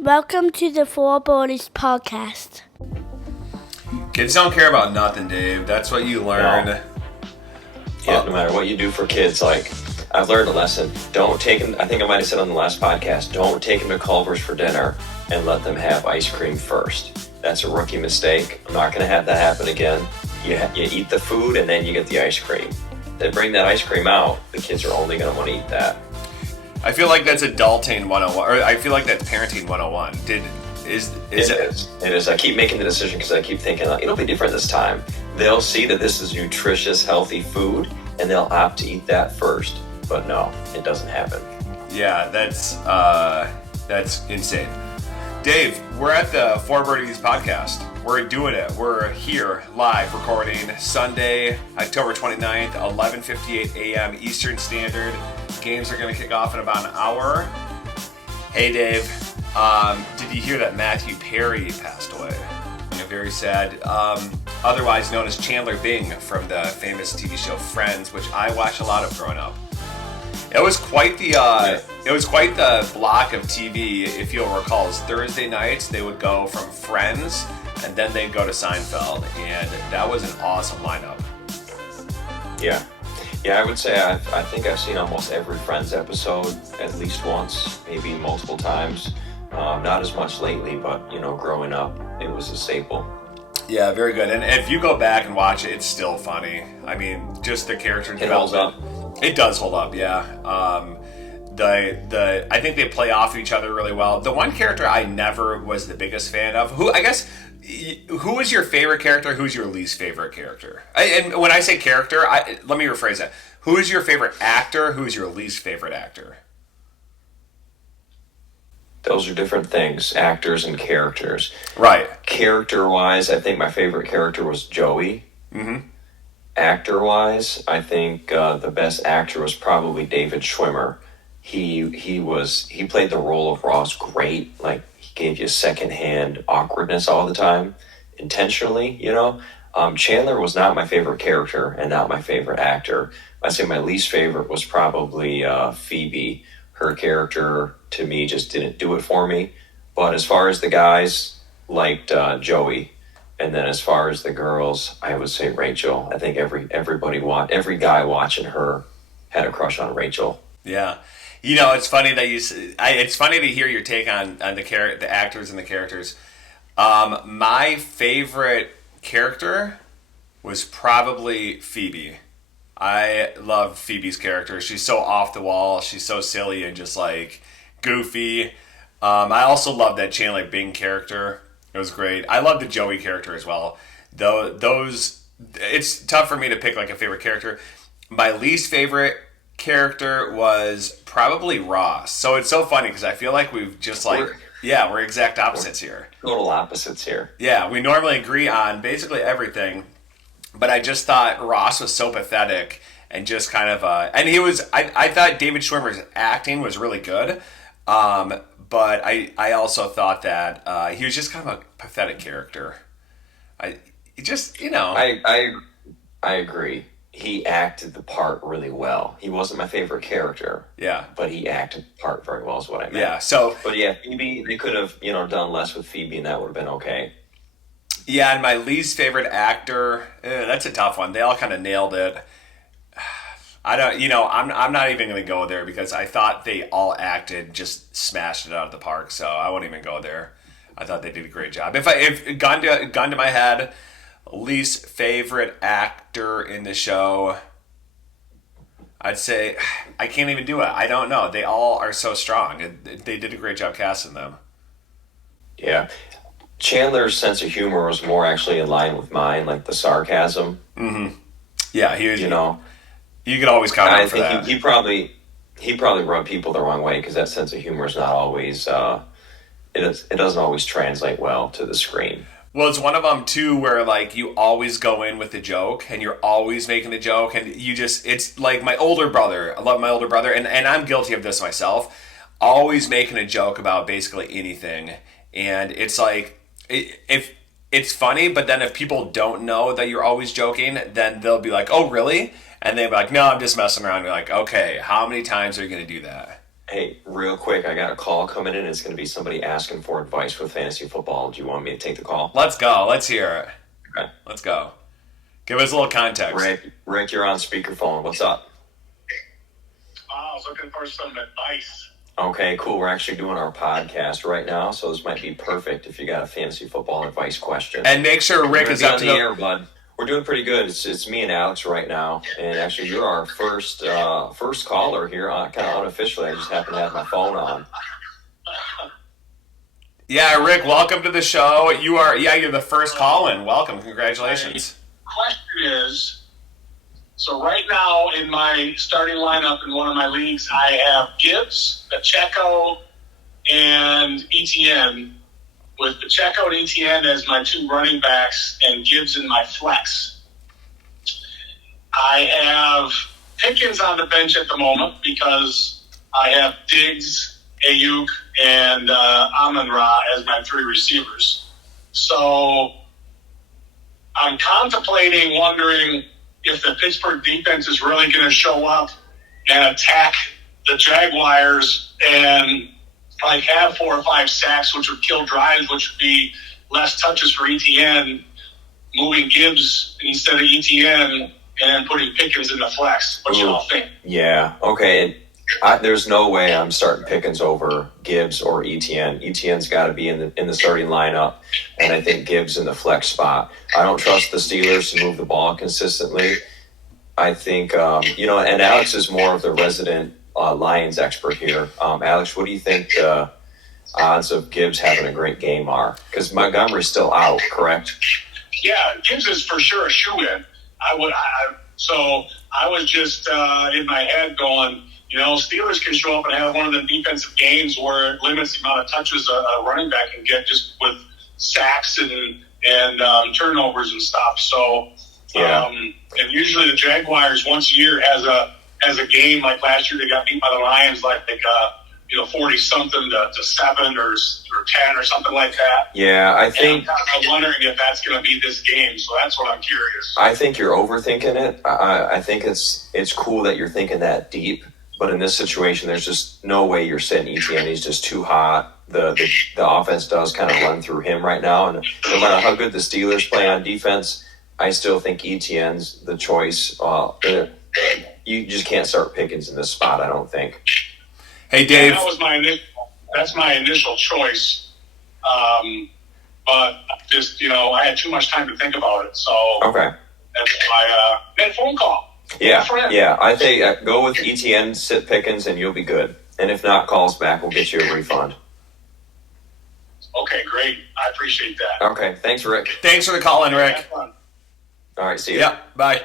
Welcome to the Four Borders podcast. Kids don't care about nothing, Dave. That's what you learn. No. Yeah, no matter what you do for kids, like, I've learned a lesson. Don't take them, I think I might have said on the last podcast, don't take them to Culver's for dinner and let them have ice cream first. That's a rookie mistake. I'm not going to have that happen again. You eat the food and then you get the ice cream. They bring that ice cream out, the kids are only going to want to eat that. I feel like that's adulting 101, or I feel like that's parenting 101. It is. I keep making the decision because I keep thinking, it'll be different this time. They'll see that this is nutritious, healthy food, and they'll opt to eat that first. But no, it doesn't happen. Yeah, that's insane. Dave, we're at the Four Birdies podcast. We're doing it. We're here live recording Sunday, October 29th, 11:58 a.m. Eastern Standard. Games are going to kick off in about an hour. Hey, Dave. Did you hear that Matthew Perry passed away? Very sad. Otherwise known as Chandler Bing from the famous TV show Friends, which I watched a lot of growing up. It was quite the block of TV. If you'll recall, it was Thursday nights. They would go from Friends, and then they'd go to Seinfeld, and that was an awesome lineup. Yeah, I would say I think I've seen almost every Friends episode at least once, maybe multiple times. Not as much lately, but, growing up, it was a staple. Yeah, very good. And if you go back and watch it, it's still funny. I mean, just the character development. It does hold up, yeah. I think they play off each other really well. The one character I never was the biggest fan of, who is your favorite character? Who's your least favorite character? And when I say character, let me rephrase that. Who is your favorite actor? Who's your least favorite actor? Those are different things, actors and characters. Right. Character-wise, I think my favorite character was Joey. Mm-hmm. Actor-wise, I think the best actor was probably David Schwimmer. He played the role of Ross great. Like, he gave you secondhand awkwardness all the time, intentionally, Chandler was not my favorite character and not my favorite actor. I'd say my least favorite was probably Phoebe. Her character, to me, just didn't do it for me. But as far as the guys, liked Joey. And then as far as the girls, I would say Rachel. I think every guy watching her had a crush on Rachel. Yeah. It's funny that it's funny to hear your take on the actors and the characters. My favorite character was probably Phoebe. I love Phoebe's character. She's so off the wall. She's so silly and just like goofy. I also love that Chandler Bing character. It was great. I love the Joey character as well. Though it's tough for me to pick like a favorite character. My least favorite character was probably Ross. So it's so funny because I feel like we've just we're exact opposites here. Total opposites here. Yeah, we normally agree on basically everything. But I just thought Ross was so pathetic and just kind of and he was I thought David Schwimmer's acting was really good. But I also thought that he was just kind of a pathetic character. I agree. He acted the part really well. He wasn't my favorite character. Yeah. But he acted the part very well is what I meant. Yeah. So but yeah, Phoebe, they could have, done less with Phoebe and that would have been okay. Yeah, and my least favorite actor, that's a tough one. They all kind of nailed it. I'm not even going to go there because I thought they all acted, just smashed it out of the park, so I won't even go there. I thought they did a great job. If gun to my head, least favorite actor in the show, I'd say I can't even do it. I don't know. They all are so strong. They did a great job casting them. Yeah. Chandler's sense of humor was more actually in line with mine, like the sarcasm. Mm-hmm. Yeah, he was. You could always count on for that. I think he probably rubbed people the wrong way because that sense of humor is not always. It doesn't always translate well to the screen. Well, it's one of them too, where like you always go in with the joke, and you're always making the joke, and it's like my older brother. I love my older brother, and I'm guilty of this myself. Always making a joke about basically anything, and it's like. If it's funny, but then if people don't know that you're always joking, then they'll be like, "Oh, really?" And they'll be like, "No, I'm just messing around." You're like, "Okay, how many times are you going to do that?" Hey, real quick, I got a call coming in. It's going to be somebody asking for advice with fantasy football. Do you want me to take the call? Let's go. Let's hear it. Okay. Let's go. Give us a little context. Rick, you're on speakerphone. What's up? I was looking for some advice. Okay, cool. We're actually doing our podcast right now, so this might be perfect if you got a fantasy football advice question. And make sure Rick is up on to the air, bud. We're doing pretty good. It's me and Alex right now, and actually, you're our first caller here, kind of unofficially. I just happen to have my phone on. Yeah, Rick, welcome to the show. You're the first call-in. Welcome. Congratulations. My question is, so right now in my starting lineup in one of my leagues, I have Gibbs, Pacheco, and ETN, with Pacheco and ETN as my two running backs and Gibbs in my flex. I have Pickens on the bench at the moment because I have Diggs, Ayuk, and Amon-Ra as my three receivers. So I'm contemplating, wondering if the Pittsburgh defense is really going to show up and attack the Jaguars and have 4 or 5 sacks, which would kill drives, which would be less touches for ETN, moving Gibbs instead of ETN, and putting Pickens in the flex. What y'all think? Yeah, okay. There's no way I'm starting Pickens over Gibbs or ETN. ETN's got to be in the starting lineup, and I think Gibbs in the flex spot. I don't trust the Steelers to move the ball consistently. I think, and Alex is more of the resident Lions expert here. Alex, what do you think the odds of Gibbs having a great game are? Because Montgomery's still out, correct? Yeah, Gibbs is for sure a shoe-in. So I was just in my head going, Steelers can show up and have one of the defensive games where it limits the amount of touches a running back can get just with sacks and turnovers and stuff. So, and usually the Jaguars once a year has a game, like last year they got beat by the Lions 40-something to 7 or 10 or something like that. Yeah, I think. I'm wondering if that's going to be this game, so that's what I'm curious. I think you're overthinking it. I think it's cool that you're thinking that deep, but in this situation, there's just no way you're sitting ETN. He's just too hot. The offense does kind of run through him right now, and no matter how good the Steelers play on defense, I still think ETN's the choice. You just can't start Pickens in this spot, I don't think. Hey, Dave. That's my initial choice. But just, I had too much time to think about it. So okay. That's my made a phone call. Yeah. I think go with ETN, sit Pickens, and you'll be good. And if not, call us back. We'll get you a refund. Okay, great. I appreciate that. Okay. Thanks, Rick. Thanks for the call in, Rick. All right, see you. Yeah, bye.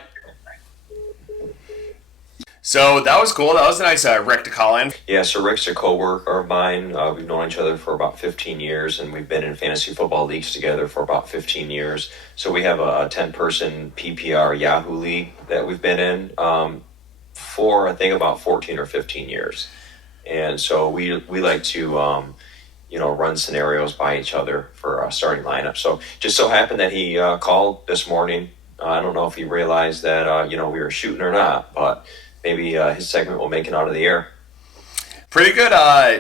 So that was cool. That was nice, Rick, to call in. Yeah, so Rick's a coworker of mine. We've known each other for about 15 years, and we've been in fantasy football leagues together for about 15 years. So we have a 10-person PPR Yahoo league that we've been in for, I think, about 14 or 15 years. And so we like to, run scenarios by each other for our starting lineup. So just so happened that he called this morning. I don't know if he realized that, we were shooting or not, but maybe his segment will make it out of the air. Pretty good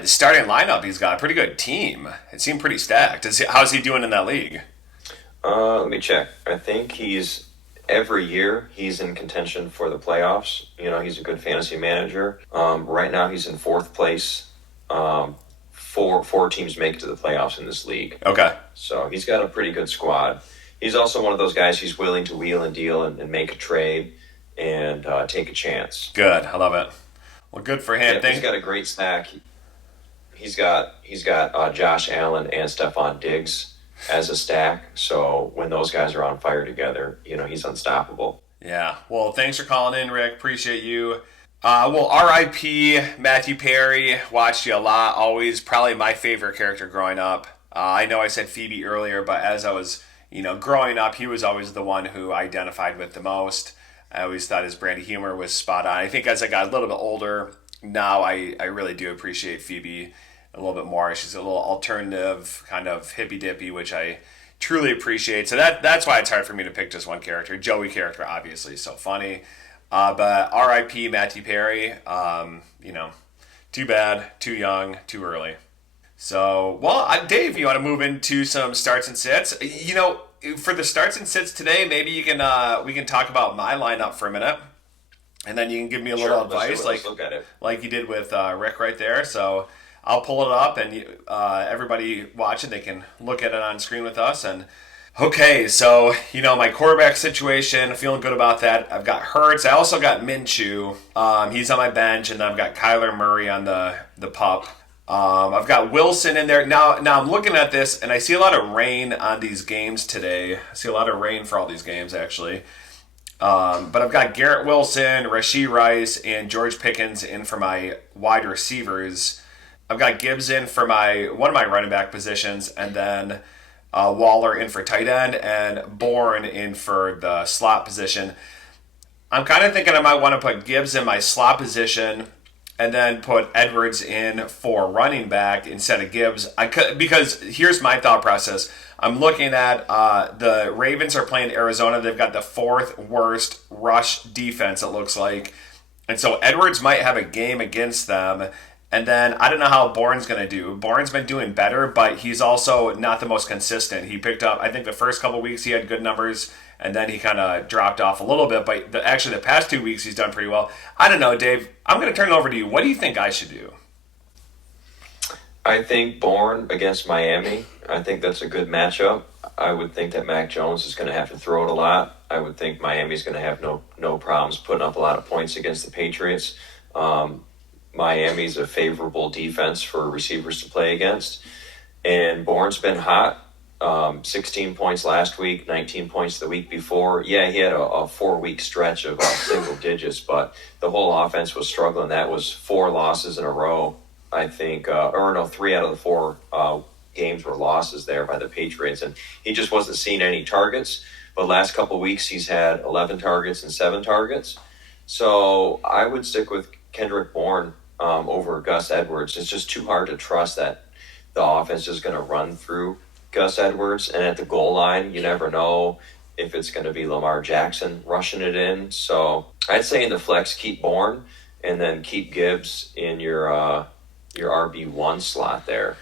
starting lineup. He's got a pretty good team. It seemed pretty stacked. How's he doing in that league? Let me check. I think every year he's in contention for the playoffs. He's a good fantasy manager. Right now he's in 4th place. Four teams make it to the playoffs in this league. Okay. So he's got a pretty good squad. He's also one of those guys who's willing to wheel and deal and make a trade and take a chance. Good. I love it. Well, good for him. Yeah, he's got a great stack. He's got Josh Allen and Stephon Diggs as a stack. So when those guys are on fire together, he's unstoppable. Yeah. Well, thanks for calling in, Rick. Appreciate you. R.I.P. Matthew Perry. Watched you a lot. Always probably my favorite character growing up. I know I said Phoebe earlier, but as I was, growing up, he was always the one who I identified with the most. I always thought his brand of humor was spot on. I think as I got a little bit older, now I really do appreciate Phoebe a little bit more. She's a little alternative, kind of hippy-dippy, which I truly appreciate. So that's why it's hard for me to pick just one character. Joey character, obviously, is so funny. But R.I.P. Matthew Perry, Too bad, too young, too early. So, Dave, you want to move into some starts and sits? For the starts and sits today, maybe you can we can talk about my lineup for a minute, and then you can give me a little advice, let's look at it. like you did with Rick right there. So I'll pull it up, and everybody watching, they can look at it on screen with us. And okay, so my quarterback situation, feeling good about that. I've got Hurts. I also got Minshew. He's on my bench, and then I've got Kyler Murray on the pup. I've got Wilson in there. Now I'm looking at this, and I see a lot of rain on these games today. I see a lot of rain for all these games, actually. But I've got Garrett Wilson, Rashee Rice, and George Pickens in for my wide receivers. I've got Gibbs in for one of my running back positions, and then Waller in for tight end, and Bourne in for the slot position. I'm kind of thinking I might want to put Gibbs in my slot position and then put Edwards in for running back instead of Gibbs. Because here's my thought process. I'm looking at the Ravens are playing Arizona. They've got the 4th worst rush defense, it looks like. And so Edwards might have a game against them. And then I don't know how Bourne's going to do. Bourne's been doing better, but he's also not the most consistent. He picked up, I think the first couple weeks he had good numbers, and then he kind of dropped off a little bit. But the past 2 weeks he's done pretty well. I don't know, Dave. I'm going to turn it over to you. What do you think I should do? I think Bourne against Miami. I think that's a good matchup. I would think that Mac Jones is going to have to throw it a lot. I would think Miami's going to have no problems putting up a lot of points against the Patriots. Miami's a favorable defense for receivers to play against. And Bourne's been hot. 16 points last week, 19 points the week before. Yeah, he had a 4-week stretch of single digits, but the whole offense was struggling. That was 4 losses in a row, I think. 3 out of the 4 games were losses there by the Patriots. And he just wasn't seeing any targets. But last couple of weeks, he's had 11 targets and 7 targets. So I would stick with Kendrick Bourne over Gus Edwards. It's just too hard to trust that the offense is going to run through Gus Edwards. And at the goal line, you never know if it's going to be Lamar Jackson rushing it in. So I'd say in the flex, keep Bourne and then keep Gibbs in your RB1 slot there.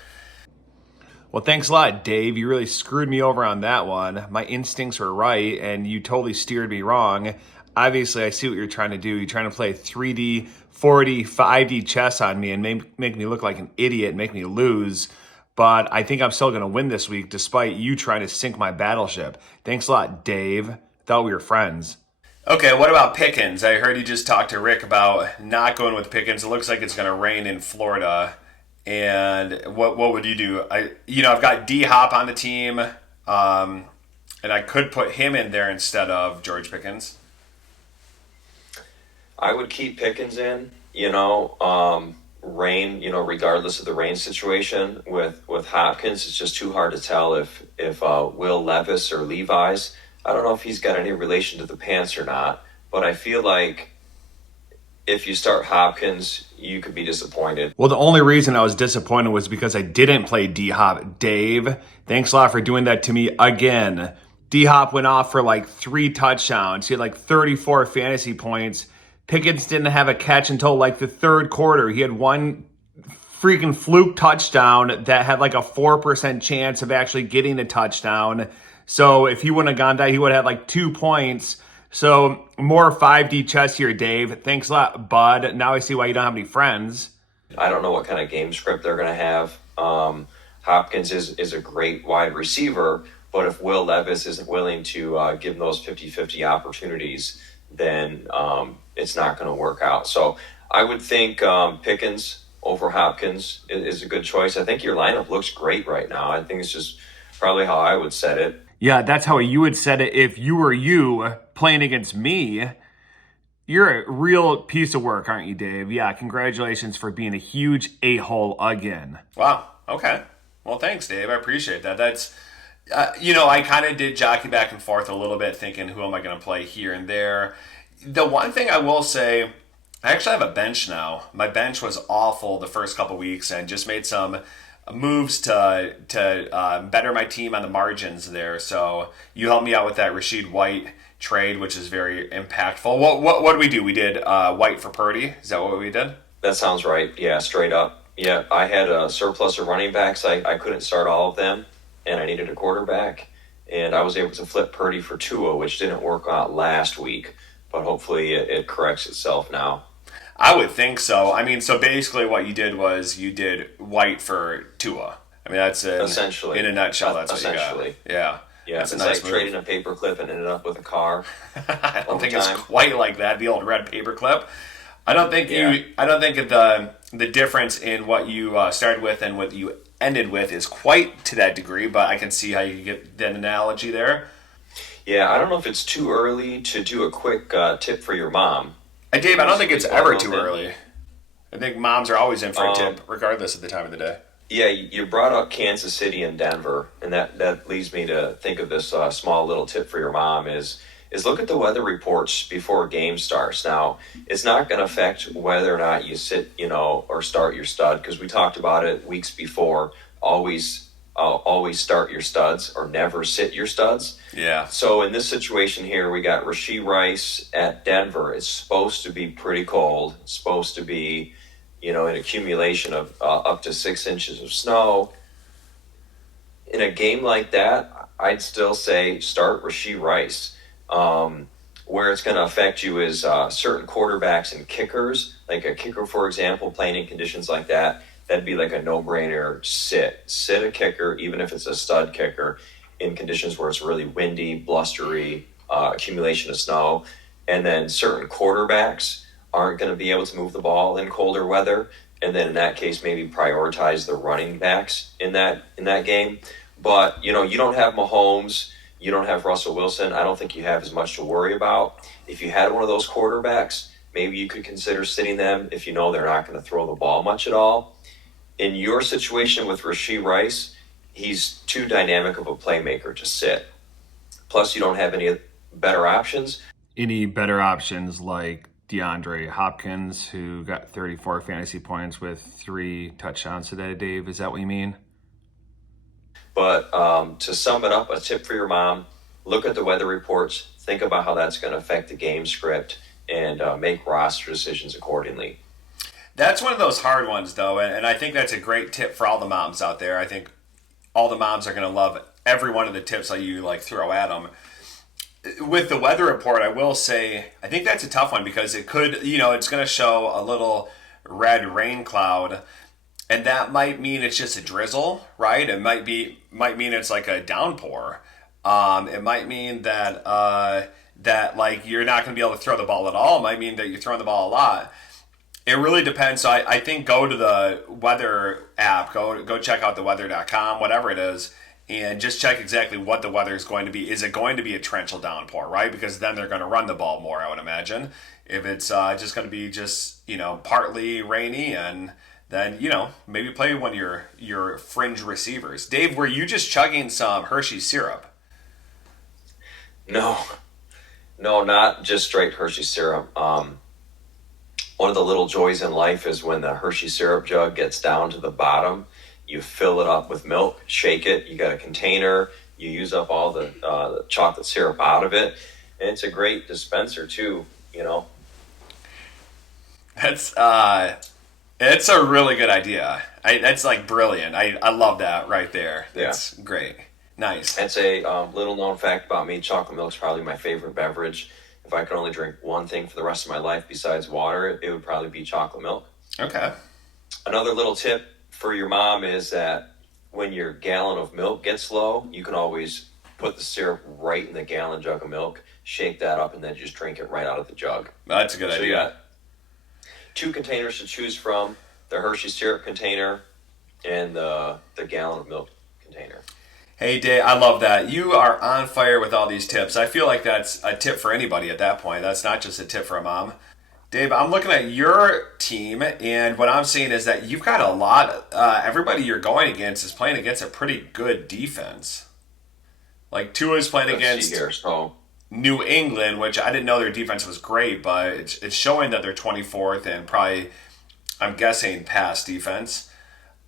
Well, thanks a lot, Dave. You really screwed me over on that one. My instincts were right, and you totally steered me wrong. Obviously, I see what you're trying to do. You're trying to play 3D, 4D, 5D chess on me and make me look like an idiot and make me lose. But I think I'm still going to win this week despite you trying to sink my battleship. Thanks a lot, Dave. Thought we were friends. Okay, what about Pickens? I heard you just talked to Rick about not going with Pickens. It looks like it's going to rain in Florida. And what would you do? I've got D-Hop on the team, and I could put him in there instead of George Pickens. I would keep Pickens in, rain, regardless of the rain situation. With Hopkins, it's just too hard to tell if Will Levis or Levi's. I don't know if he's got any relation to the Pants or not, but I feel like if you start Hopkins, you could be disappointed. Well, the only reason I was disappointed was because I didn't play D-Hop. Dave, thanks a lot for doing that to me again. D-Hop went off for like 3 touchdowns. He had like 34 fantasy points. Pickens didn't have a catch until like the 3rd quarter. He had one freaking fluke touchdown that had like a 4% chance of actually getting a touchdown. So if he wouldn't have gone down, he would have had like 2 points. So more 5D chess here, Dave. Thanks a lot, bud. Now I see why you don't have any friends. I don't know what kind of game script they're going to have. Hopkins is a great wide receiver, but if Will Levis isn't willing to give those 50-50 opportunities, then it's not going to work out. So I would think Pickens over Hopkins is a good choice. I think your lineup looks great right now. I think it's just probably how I would set it. Yeah, that's how you would set it if you were you playing against me. You're a real piece of work, aren't you, Dave? Yeah, congratulations for being a huge a-hole again. Wow, okay. Well, thanks, Dave. I appreciate that. That's, I kind of did jockey back and forth a little bit thinking, who am I going to play here and there? The one thing I will say, I actually have a bench now. My bench was awful the first couple weeks and just made some moves to better my team on the margins there. So you helped me out with that Rashid White trade, which is very impactful. What did we do? We did White for Purdy. Is that what we did? That sounds right. Yeah, straight up. Yeah, I had a surplus of running backs. I couldn't start all of them, and I needed a quarterback. And I was able to flip Purdy for Tua, which didn't work out last week, but hopefully it corrects itself now. I would think so. I mean, so basically what you did was you did White for Tua. I mean, that's Essentially. in a nutshell. That's what you got. Essentially. Yeah. Yeah, That's a it's nice like move. trading a paperclip and ended up with a car. I don't think it's Overtime. quite like that. The old red paperclip. I don't think Yeah. you. I don't think the difference in what you started with and what you ended with is quite to that degree. But I can see how you get that analogy there. Yeah, I don't know if it's too early to do a quick tip for your mom. Dave, I don't think it's People ever know too that. early. I think moms are always in for a Um, tip, regardless of the time of the day. Yeah, you brought up Kansas City and Denver, and that leads me to think of this small little tip for your mom is look at the weather reports before a game starts. Now, it's not going to affect whether or not you sit, or start your stud because we talked about it weeks before. Always start your studs or never sit your studs. Yeah. So in this situation here, we got Rashee Rice at Denver. It's supposed to be pretty cold. It's supposed to be, an accumulation of up to 6 inches of snow. In a game like that, I'd still say start Rashee Rice. Where it's going to affect you is certain quarterbacks and kickers. Like a kicker, for example, playing in conditions like that, that'd be like a no-brainer sit a kicker, even if it's a stud kicker, in conditions where it's really windy, blustery, accumulation of snow. And then certain quarterbacks aren't going to be able to move the ball in colder weather, and then in that case maybe prioritize the running backs in that game. But you don't have Mahomes, you don't have Russell Wilson. I don't think you have as much to worry about. If you had one of those quarterbacks, maybe you could consider sitting them if you know they're not going to throw the ball much at all. In your situation with Rashee Rice, he's too dynamic of a playmaker to sit. Plus, you don't have any better options. Any better options like Deandre, Hopkins, who got 34 fantasy points with 3 touchdowns today, Dave? Is that what you mean? But to sum it up, a tip for your mom, look at the weather reports, think about how that's going to affect the game script, and make roster decisions accordingly. That's one of those hard ones, though, and I think that's a great tip for all the moms out there. I think all the moms are going to love every one of the tips that you throw at them. With the weather report, I will say I think that's a tough one because it could, it's going to show a little red rain cloud, and that might mean it's just a drizzle, right? It might mean it's like a downpour. It might mean that you're not going to be able to throw the ball at all. It might mean that you're throwing the ball a lot. It really depends. So I think go to the weather app, go check out theweather.com, whatever it is, and just check exactly what the weather is going to be. Is it going to be a torrential downpour, right? Because then they're going to run the ball more, I would imagine. If it's just going to be just, partly rainy, and then, maybe play one of your fringe receivers. Dave, were you just chugging some Hershey syrup? No, not just straight Hershey syrup. One of the little joys in life is when the Hershey syrup jug gets down to the bottom, you fill it up with milk, shake it, you got a container, you use up all the chocolate syrup out of it, and it's a great dispenser too, That's it's a really good idea. That's brilliant. I love that right there. That's great. Nice. That's a little known fact about me. Chocolate milk's probably my favorite beverage. If I could only drink one thing for the rest of my life besides water, it would probably be chocolate milk. Okay. Another little tip for your mom is that when your gallon of milk gets low, you can always put the syrup right in the gallon jug of milk, shake that up, and then just drink it right out of the jug. That's a good idea. You got 2 containers to choose from, the Hershey syrup container and the gallon of milk container. Hey, Dave, I love that. You are on fire with all these tips. I feel like that's a tip for anybody at that point. That's not just a tip for a mom. Dave, I'm looking at your team, and what I'm seeing is that you've got a lot. Everybody you're going against is playing against a pretty good defense. Like Tua's playing against New England, which I didn't know their defense was great, but it's showing that they're 24th and probably, I'm guessing, pass defense.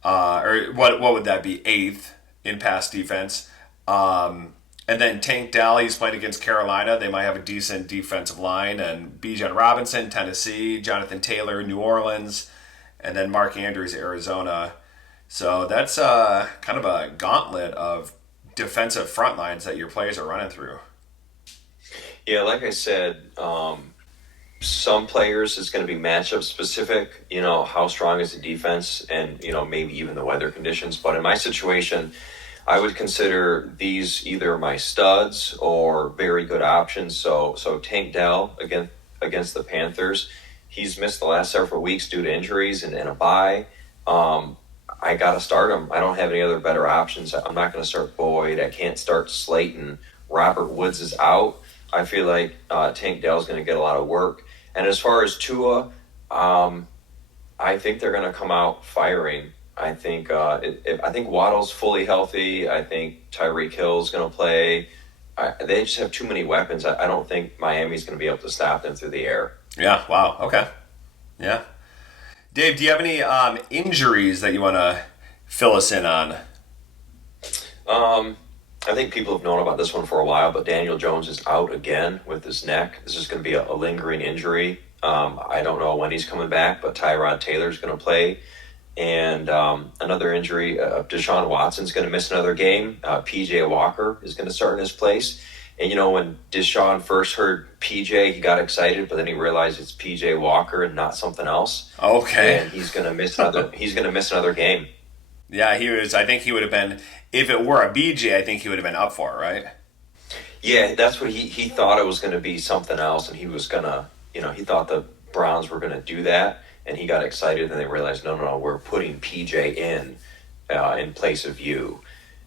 Or what would that be? 8th in pass defense. And then Tank Dell, he's playing against Carolina. They might have a decent defensive line. And Bijan Robinson, Tennessee. Jonathan Taylor, New Orleans. and then Mark Andrews, Arizona. So that's kind of a gauntlet of defensive front lines that your players are running through. Yeah, like I said, some players it's going to be matchup specific. How strong is the defense, and maybe even the weather conditions. But in my situation, I would consider these either my studs or very good options. So Tank Dell against the Panthers, he's missed the last several weeks due to injuries and a bye. I got to start him. I don't have any other better options. I'm not going to start Boyd. I can't start Slayton. Robert Woods is out. I feel like Tank Dell is going to get a lot of work. And as far as Tua, I think they're going to come out firing. I think Waddle's fully healthy. I think Tyreek Hill's going to play. They just have too many weapons. I don't think Miami's going to be able to stop them through the air. Yeah, wow, okay. Yeah. Dave, do you have any injuries that you want to fill us in on? I think people have known about this one for a while, but Daniel Jones is out again with his neck. This is going to be a lingering injury. I don't know when he's coming back, but Tyrod Taylor's going to play. And another injury, Deshaun Watson's going to miss another game. P.J. Walker is going to start in his place. And, when Deshaun first heard P.J., he got excited, but then he realized it's P.J. Walker and not something else. Okay. And he's going to miss another game. Yeah, I think he would have been, if it were a BJ, I think he would have been up for it, right? Yeah, that's what he thought it was going to be something else, and he was going to, he thought the Browns were going to do that, and he got excited, and they realized, no, we're putting PJ in place of you.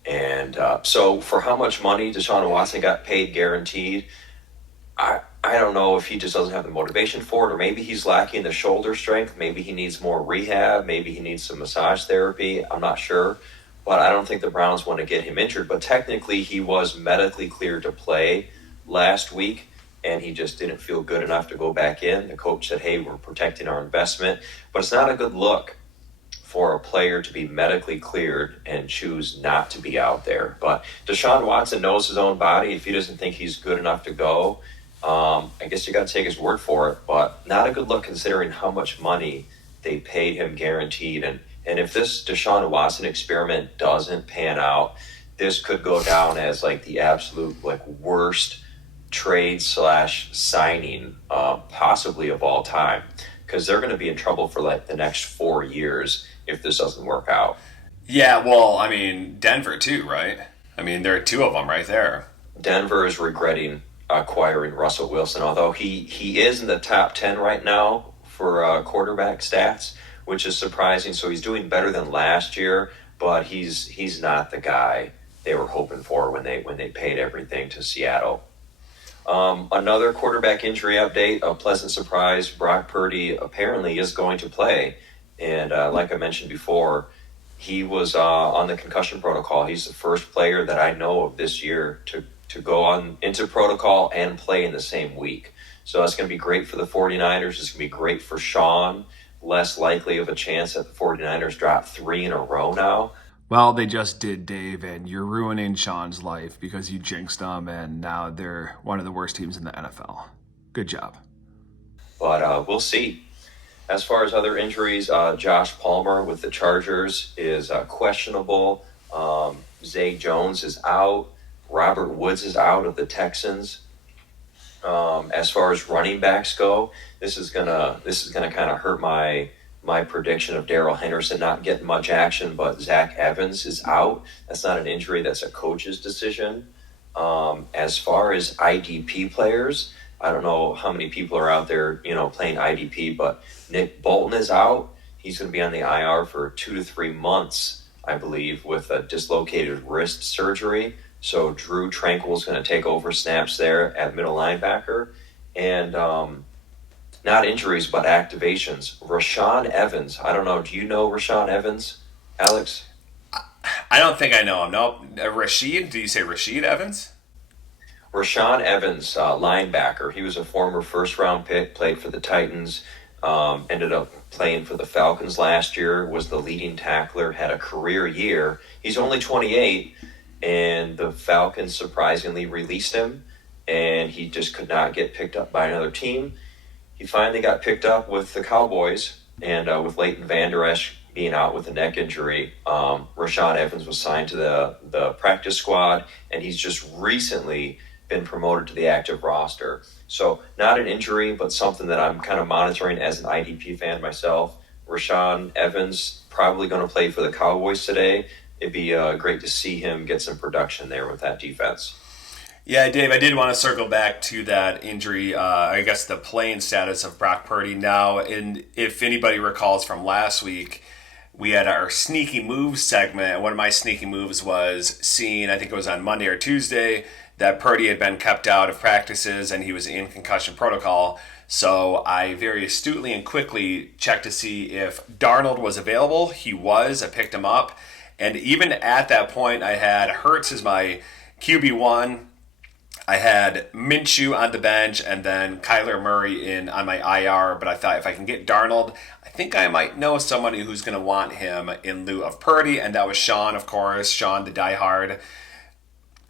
And so for how much money Deshaun Watson got paid guaranteed, I don't know if he just doesn't have the motivation for it, or maybe he's lacking the shoulder strength. Maybe he needs more rehab. Maybe he needs some massage therapy. I'm not sure. But I don't think the Browns want to get him injured. But technically, he was medically cleared to play last week, and he just didn't feel good enough to go back in. The coach said, hey, we're protecting our investment. But it's not a good look for a player to be medically cleared and choose not to be out there. But Deshaun Watson knows his own body. If he doesn't think he's good enough to go, I guess you got to take his word for it. But not a good look considering how much money they paid him guaranteed. And if this Deshaun Watson experiment doesn't pan out, this could go down as like the absolute worst trade / signing possibly of all time, because they're going to be in trouble for the next 4 years if this doesn't work out. Yeah, well, I mean, Denver too, right? I mean, there are two of them right there. Denver is regretting acquiring Russell Wilson, although he is in the top 10 right now for quarterback stats, which is surprising. So he's doing better than last year, but he's not the guy they were hoping for when they paid everything to Seattle. Another quarterback injury update, a pleasant surprise. Brock Purdy apparently is going to play. And like I mentioned before, he was on the concussion protocol. He's the first player that I know of this year to go on into protocol and play in the same week. So that's going to be great for the 49ers. It's going to be great for Sean. Less likely of a chance that the 49ers drop 3 in a row now. Well, they just did, Dave, and you're ruining Sean's life because you jinxed them, and now they're one of the worst teams in the NFL. Good job. But we'll see. As far as other injuries, Josh Palmer with the Chargers is questionable. Zay Jones is out. Robert Woods is out of the Texans. As far as running backs go, this is gonna kind of hurt my prediction of Darrell Henderson not getting much action, but Zach Evans is out. That's not an injury, that's a coach's decision. As far as IDP players, I don't know how many people are out there, playing IDP, but Nick Bolton is out. He's going to be on the IR for 2 to 3 months, I believe, with a dislocated wrist surgery. So Drew Tranquil is going to take over snaps there at middle linebacker. And not injuries, but activations. Rashaan Evans. I don't know. Do you know Rashaan Evans, Alex? I don't think I know him. No. Rashid? Do you say Rashid Evans? Rashaan Evans, linebacker. He was a former first-round pick, played for the Titans, ended up playing for the Falcons last year, was the leading tackler, had a career year. He's only 28, and the Falcons surprisingly released him, and he just could not get picked up by another team. He finally got picked up with the Cowboys, And with Leighton Vander Esch being out with a neck injury, Rashaan Evans was signed to the practice squad, and he's just recently been promoted to the active roster. So not an injury, but something that I'm kind of monitoring as an IDP fan myself. Rashaan Evans probably going to play for the Cowboys today. It'd be great to see him get some production there with that defense. Yeah, Dave, I did want to circle back to that injury, I guess the playing status of Brock Purdy now. And if anybody recalls from last week, we had our sneaky moves segment. And one of my sneaky moves was seeing, I think it was on Monday or Tuesday, that Purdy had been kept out of practices and he was in concussion protocol. So I very astutely and quickly checked to see if Darnold was available. He was. I picked him up. And even at that point, I had Hurts as my QB1. I had Minshew on the bench and then Kyler Murray in on my IR. But I thought if I can get Darnold, I think I might know somebody who's going to want him in lieu of Purdy. And that was Sean, of course. Sean, the diehard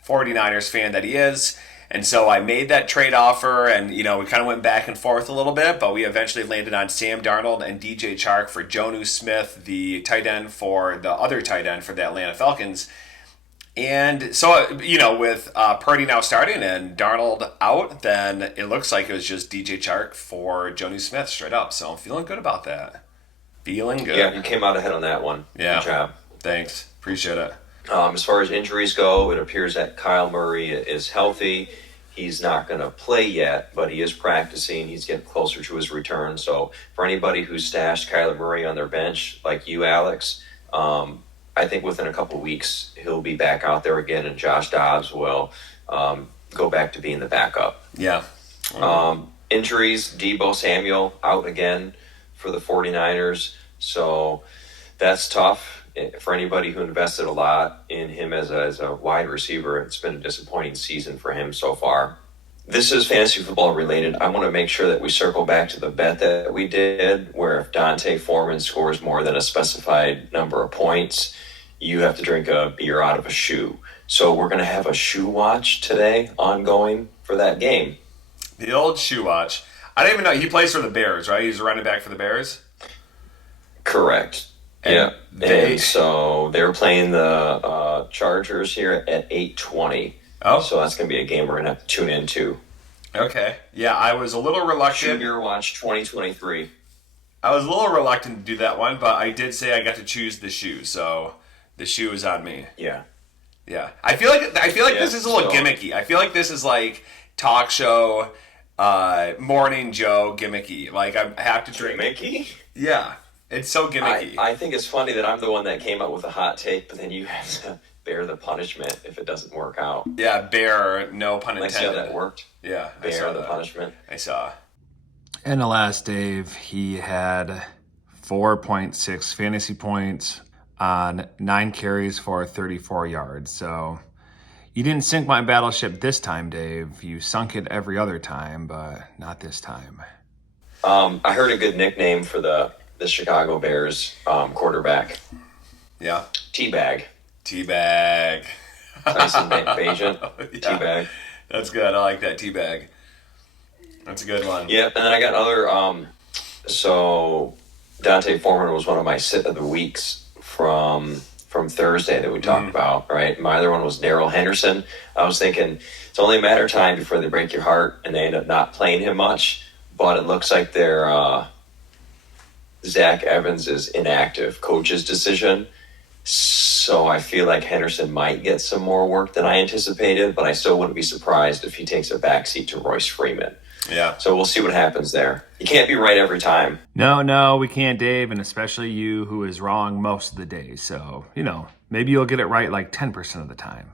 49ers fan that he is. And so I made that trade offer, and we kind of went back and forth a little bit, but we eventually landed on Sam Darnold and DJ Chark for Jonnu Smith, the tight end for the other tight end for the Atlanta Falcons. And so, with Purdy now starting and Darnold out, then it looks like it was just DJ Chark for Jonnu Smith straight up. So I'm feeling good about that. Feeling good. Yeah, you came out ahead on that one. Yeah. Good job. Thanks. Appreciate it. As far as injuries go, it appears that Kyle Murray is healthy. He's not going to play yet, but he is practicing. He's getting closer to his return. So for anybody who stashed Kyler Murray on their bench, like you, Alex, I think within a couple weeks he'll be back out there again, and Josh Dobbs will go back to being the backup. Yeah. Injuries, Deebo Samuel out again for the 49ers. So that's tough. For anybody who invested a lot in him as a wide receiver, it's been a disappointing season for him so far. This is fantasy football related. I want to make sure that we circle back to the bet that we did, where if Dante Foreman scores more than a specified number of points, you have to drink a beer out of a shoe. So we're going to have a shoe watch today ongoing for that game. The old shoe watch. I don't even know. He plays for the Bears, right? He's a running back for the Bears? Correct. And so they're playing the Chargers here at 8:20. Oh. So that's going to be a game we're going to have to tune into. Okay. Yeah, I was a little reluctant. Shoe Beer Watch 2023. I was a little reluctant to do that one, but I did say I got to choose the shoe, so the shoe is on me. Yeah. Yeah. I feel like this is a little gimmicky. I feel like this is like talk show, Morning Joe gimmicky. Like I have to drink. Gimmicky? Yeah. It's so gimmicky. I think it's funny that I'm the one that came up with a hot take, but then you have to bear the punishment if it doesn't work out. Yeah, bear, no pun intended. I see how that worked. Yeah, bear the punishment. I saw. And alas, Dave, he had 4.6 fantasy points on 9 carries for 34 yards. So you didn't sink my battleship this time, Dave. You sunk it every other time, but not this time. I heard a good nickname for the Chicago Bears quarterback. Yeah. Teabag. Teabag. Tyson Bagent. Yeah. Teabag. That's good. I like that teabag. That's a good one. Yeah, and then I got other. So Dante Foreman was one of my sit of the weeks from Thursday that we talked about, right? My other one was Darrell Henderson. I was thinking it's only a matter of time before they break your heart and they end up not playing him much, but it looks like they're Zach Evans is inactive, coach's decision. So I feel like Henderson might get some more work than I anticipated, but I still wouldn't be surprised if he takes a backseat to Royce Freeman. Yeah. So we'll see what happens there. You can't be right every time. No, we can't, Dave, and especially you, who is wrong most of the day. So, maybe you'll get it right like 10% of the time.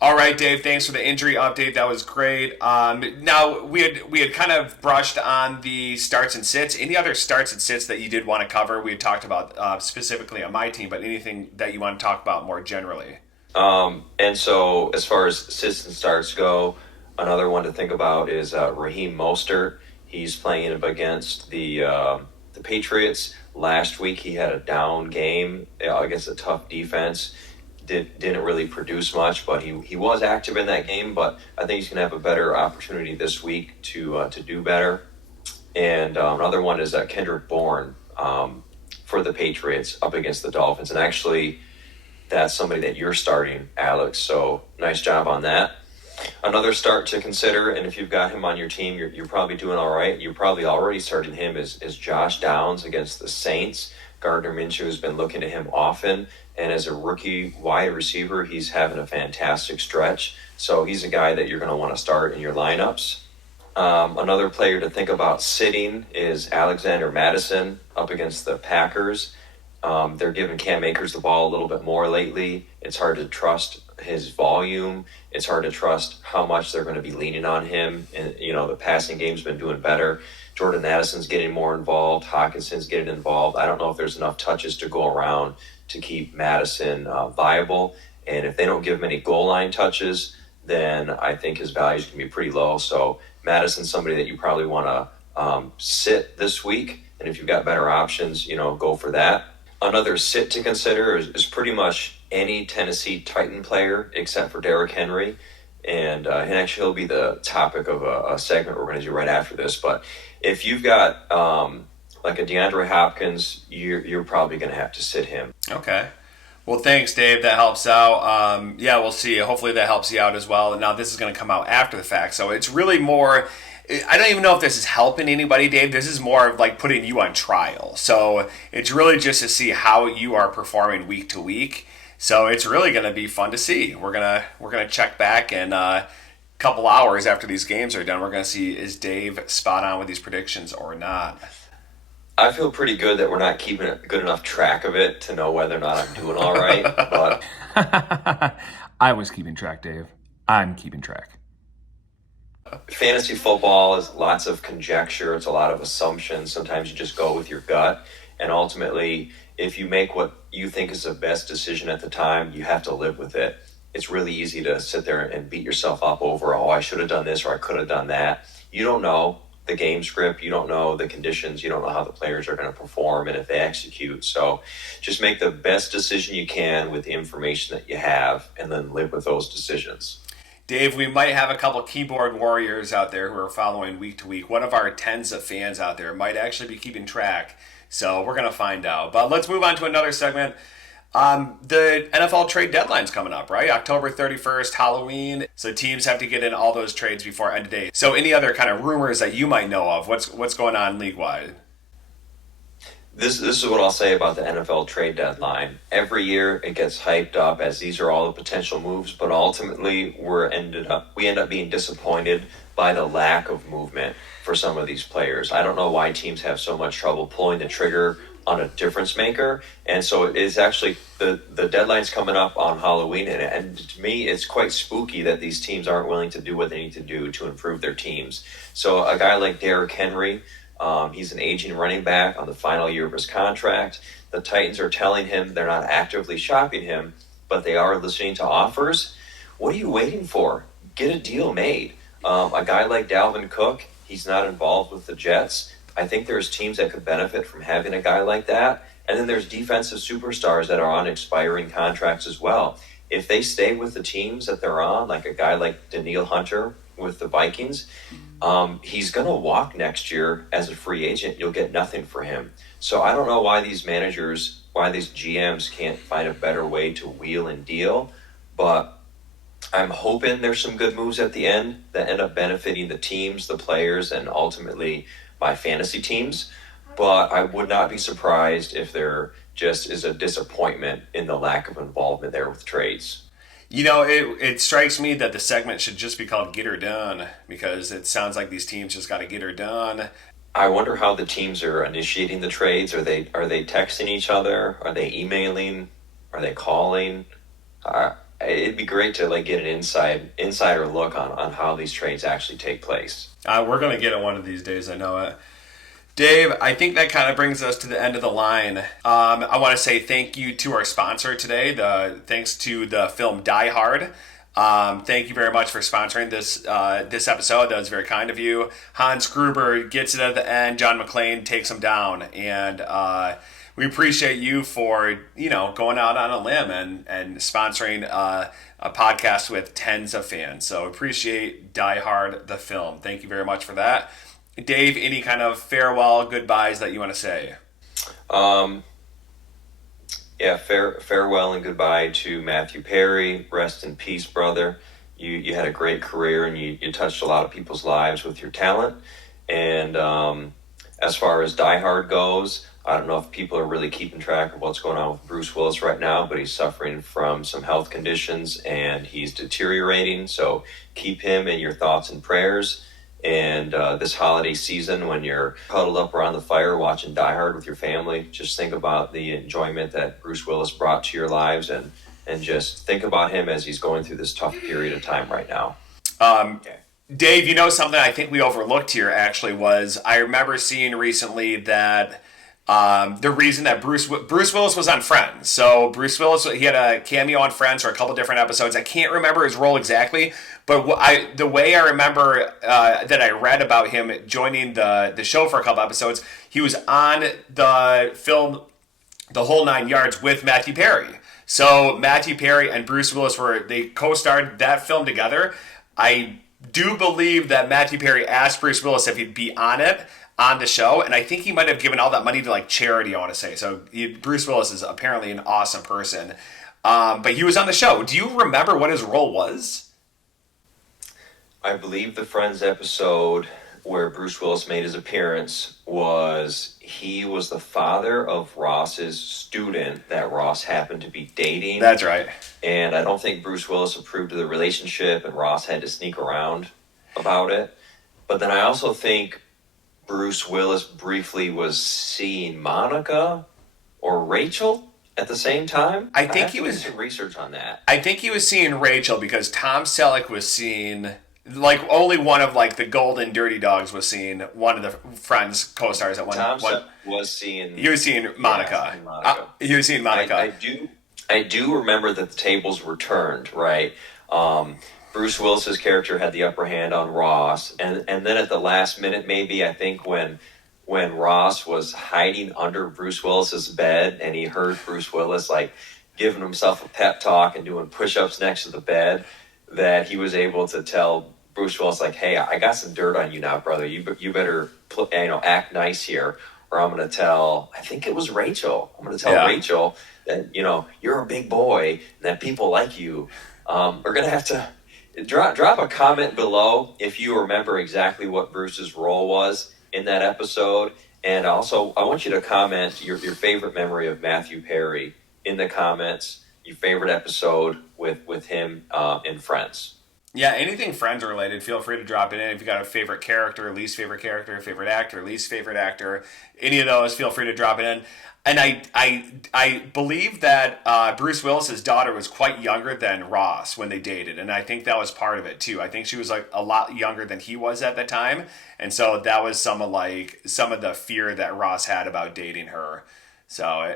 All right, Dave, thanks for the injury update. That was great. Now, we had kind of brushed on the starts and sits. Any other starts and sits that you did want to cover? We had talked about specifically on my team, but anything that you want to talk about more generally? And so as far as sits and starts go, another one to think about is Raheem Mostert. He's playing against the Patriots. Last week he had a down game against a tough defense. Didn't really produce much, but he was active in that game. But I think he's going to have a better opportunity this week to do better. And another one is Kendrick Bourne for the Patriots up against the Dolphins. And actually, that's somebody that you're starting, Alex. So nice job on that. Another start to consider, and if you've got him on your team, you're probably doing all right. You're probably already starting him is Josh Downs against the Saints. Gardner Minshew has been looking at him often, and as a rookie wide receiver, he's having a fantastic stretch. So he's a guy that you're going to want to start in your lineups. Another player to think about sitting is Alexander Madison up against the Packers. They're giving Cam Akers the ball a little bit more lately. It's hard to trust his volume. It's hard to trust how much they're going to be leaning on him. And, the passing game's been doing better. Jordan Addison's getting more involved. Hawkinson's getting involved. I don't know if there's enough touches to go around to keep Madison viable. And if they don't give him any goal line touches, then I think his values can be pretty low. So Madison's somebody that you probably want to sit this week. And if you've got better options, go for that. Another sit to consider is pretty much any Tennessee Titan player except for Derrick Henry. And actually he'll be the topic of a segment we're going to do right after this. But if you've got like a DeAndre Hopkins, you're probably going to have to sit him. Okay. Well, thanks, Dave. That helps out. Yeah, we'll see. Hopefully that helps you out as well. And now this is going to come out after the fact. So it's really more... I don't even know if this is helping anybody, Dave. This is more of like putting you on trial. So it's really just to see how you are performing week to week. So it's really going to be fun to see. We're gonna check back in a couple hours after these games are done. We're going to see, is Dave spot on with these predictions or not? I feel pretty good that we're not keeping a good enough track of it to know whether or not I'm doing all right. But I was keeping track, Dave. I'm keeping track. Fantasy football is lots of conjecture. It's a lot of assumptions. Sometimes you just go with your gut. And ultimately, if you make what you think is the best decision at the time, you have to live with it. It's really easy to sit there and beat yourself up over, I should have done this or I could have done that. You don't know the game script. You don't know the conditions. You don't know how the players are going to perform and if they execute. So just make the best decision you can with the information that you have and then live with those decisions. Dave, we might have a couple keyboard warriors out there who are following week to week. One of our tens of fans out there might actually be keeping track. So we're going to find out. But let's move on to another segment. The NFL trade deadline's coming up, right? October 31st, Halloween. So teams have to get in all those trades before end of day. So any other kind of rumors that you might know of? What's going on league-wide? This is what I'll say about the NFL trade deadline. Every year it gets hyped up as these are all the potential moves, but ultimately we end up being disappointed by the lack of movement for some of these players. I don't know why teams have so much trouble pulling the trigger on a difference maker. And so it is actually the deadline's coming up on Halloween, and to me it's quite spooky that these teams aren't willing to do what they need to do to improve their teams. So a guy like Derrick Henry, he's an aging running back on the final year of his contract. The Titans are telling him they're not actively shopping him, but they are listening to offers. What are you waiting for? Get a deal made. A guy like Dalvin Cook, he's not involved with the Jets. I think there's teams that could benefit from having a guy like that. And then there's defensive superstars that are on expiring contracts as well. If they stay with the teams that they're on, like a guy like Danielle Hunter with the Vikings, he's going to walk next year as a free agent. You'll get nothing for him. So I don't know why these GMs can't find a better way to wheel and deal, but I'm hoping there's some good moves at the end that end up benefiting the teams, the players, and ultimately my fantasy teams. But I would not be surprised if there just is a disappointment in the lack of involvement there with trades. It strikes me that the segment should just be called Get Her Done, because it sounds like these teams just got to get her done. I wonder how the teams are initiating the trades. Are they texting each other? Are they emailing? Are they calling? It'd be great to get an insider look on how these trades actually take place. We're going to get it one of these days, I know it. Dave, I think that kind of brings us to the end of the line. I want to say thank you to our sponsor today. Thanks to the film Die Hard. Thank you very much for sponsoring this episode. That was very kind of you. Hans Gruber gets it at the end. John McClane takes him down. And we appreciate you for going out on a limb and sponsoring a podcast with tens of fans. So appreciate Die Hard, the film. Thank you very much for that. Dave, any kind of farewell goodbyes that you want to say? Yeah, farewell and goodbye to Matthew Perry. Rest in peace, brother. You had a great career, and you touched a lot of people's lives with your talent. And as far as Die Hard goes, I don't know if people are really keeping track of what's going on with Bruce Willis right now, but he's suffering from some health conditions and he's deteriorating. So keep him in your thoughts and prayers. And this holiday season, when you're huddled up around the fire watching Die Hard with your family, just think about the enjoyment that Bruce Willis brought to your lives, and just think about him as he's going through this tough period of time right now. Okay. Dave, something I think we overlooked here actually was, I remember seeing recently that the reason that Bruce Willis was on Friends. So Bruce Willis, he had a cameo on Friends for a couple different episodes. I can't remember his role exactly, but the way I remember that I read about him joining the show for a couple episodes, he was on the film The Whole Nine Yards with Matthew Perry. So Matthew Perry and Bruce Willis they co-starred that film together. I do believe that Matthew Perry asked Bruce Willis if he'd be on the show, and I think he might have given all that money to like charity, I want to say. So Bruce Willis is apparently an awesome person, but he was on the show. Do you remember what his role was? I believe the Friends episode where Bruce Willis made his appearance he was the father of Ross's student that Ross happened to be dating. That's right. And I don't think Bruce Willis approved of the relationship, and Ross had to sneak around about it. But then I also think Bruce Willis briefly was seeing Monica or Rachel at the same time. I think he was doing some research on that. I think he was seeing Rachel because Tom Selleck was seeing, like, only one of like the Golden Dirty Dogs was seeing one of the Friends co-stars at one. Was seeing. He was seeing Monica. He was seeing Monica. I do remember that the tables were turned, right? Bruce Willis's character had the upper hand on Ross, and then at the last minute, maybe, I think when Ross was hiding under Bruce Willis's bed and he heard Bruce Willis like giving himself a pep talk and doing push-ups next to the bed, that he was able to tell Bruce Willis like, "Hey, I got some dirt on you now, brother. You better act nice here, or I'm going to tell." I think it was Rachel. I'm going to tell Rachel that you're a big boy and that people like you. We're going to have to. Drop a comment below if you remember exactly what Bruce's role was in that episode. And also, I want you to comment your favorite memory of Matthew Perry in the comments, your favorite episode with him in Friends. Yeah, anything Friends related, feel free to drop it in. If you got a favorite character, least favorite character, favorite actor, least favorite actor, any of those, feel free to drop it in. And I believe that Bruce Willis's daughter was quite younger than Ross when they dated, and I think that was part of it too. I think she was like a lot younger than he was at the time, and so that was some of the fear that Ross had about dating her. So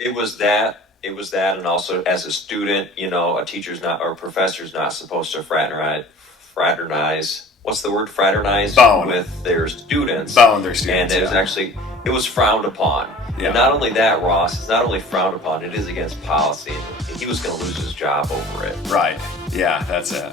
it was that, and also as a student, a teacher's not or a professor's not supposed to fraternize. What's the word? Fraternize with their students. Bone their students. And it was frowned upon. Yeah. And not only that, Ross, it's not only frowned upon, it is against policy. And he was going to lose his job over it. Right. Yeah, that's it.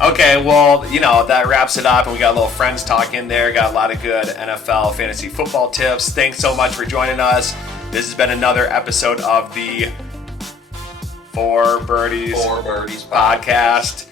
Okay, well, that wraps it up. And we got a little Friends talk in there. Got a lot of good NFL fantasy football tips. Thanks so much for joining us. This has been another episode of the Four Birdies podcast.